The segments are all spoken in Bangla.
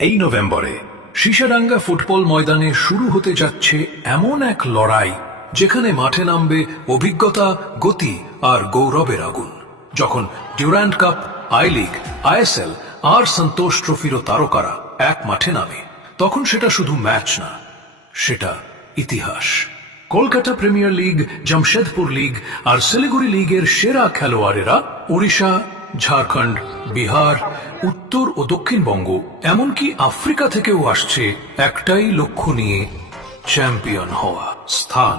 এই নভেম্বরে সিসাডাঙ্গা ফুটবল ময়দানে শুরু হতে যাচ্ছে এমন এক লড়াই যেখানে মাঠে নামবে অভিজ্ঞতা, গতি আর গৌরবের আগুন। যখন ডিউরান্ড কাপ, আই লিগ, আইএসএল আর সন্তোষ ট্রফিরও তারকারা এক মাঠে নামে, তখন সেটা শুধু ম্যাচ না, সেটা ইতিহাস। Kolkata premier league, Jamshedpur league আর শিলিগুড়ি লিগের সেরা খেলোয়াড়েরা উড়িষ্যা, ঝাড়খণ্ড, বিহার, উত্তর ও দক্ষিণবঙ্গ, এমনকি আফ্রিকা থেকেও আসছে একটাই লক্ষ্য নিয়ে, চ্যাম্পিয়ন হওয়া। স্থান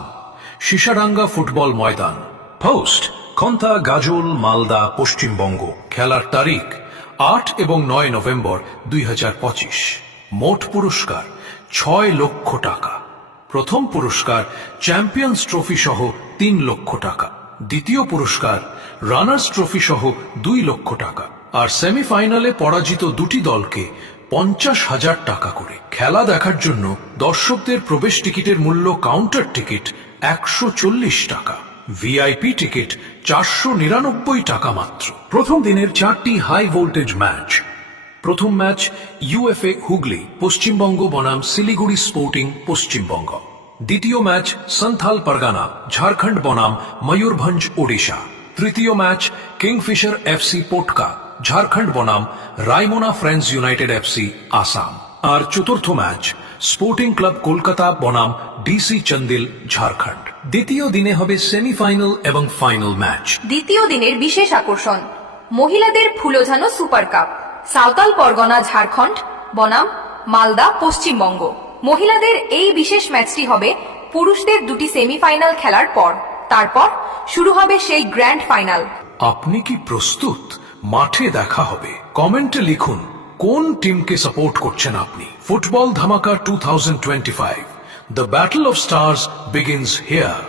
সিসাডাঙ্গা ফুটবল ময়দান, পোস্ট খন্তা, গাজল, মালদা, পশ্চিমবঙ্গ। খেলার তারিখ 8 এবং 9 নভেম্বর 2025। মোট পুরস্কার 6 লক্ষ টাকা। প্রথম পুরস্কার চ্যাম্পিয়ন্স ট্রফি সহ 3 লক্ষ টাকা, দ্বিতীয় পুরস্কার রানার্স ট্রফি সহ 2 লক্ষ টাকা, আর সেমিফাইনালে পরাজিত দুটি দলকে 50,000 টাকা করে। খেলা দেখার জন্য দর্শকদের প্রবেশ টিকিটের মূল্য কাউন্টার টিকিট 140 টাকা, ভিআইপি টিকিট 499 টাকা মাত্র। প্রথম দিনের 4টি হাই ভোল্টেজ ম্যাচ। প্রথম ম্যাচ ইউএফএ হুগলি, পশ্চিমবঙ্গ বনাম শিলিগুড়ি স্পোর্টিং, পশ্চিমবঙ্গ। দ্বিতীয় ম্যাচ সন্থাল পরগনা, ঝাড়খণ্ড বনাম ময়ূরভঞ্জ, ওড়িশা। তৃতীয় ম্যাচ কিংফিশার এফসি পোটকা, ঝাড়খণ্ড বনাম রায়মোনা ফ্রেন্ডস ইউনাইটেড এফসি, আসাম। আর চতুর্থ ম্যাচ স্পোর্টিং ক্লাব কলকাতা বনাম ডিসি চন্দিল, ঝাড়খণ্ড। দ্বিতীয় দিনে হবে সেমিফাইনাল এবং ফাইনাল ম্যাচ। দ্বিতীয় দিনের বিশেষ আকর্ষণ মহিলাদের ফুলোঝানো সুপার কাপ, সাঁওতাল পরগনা, ঝাড়খণ্ড বনাম মালদা, পশ্চিমবঙ্গ। মহিলাদের এই বিশেষ ম্যাচটি হবে পুরুষদের দুটি সেমিফাইনাল খেলার পর। তারপর শুরু হবে সেই গ্র্যান্ড ফাইনাল। আপনি কি প্রস্তুত? মাঠে দেখা হবে। কমেন্টে লিখুন কোন টিমকে সাপোর্ট করছেন আপনি। ফুটবল ধামাকা 2025, the battle of stars begins here.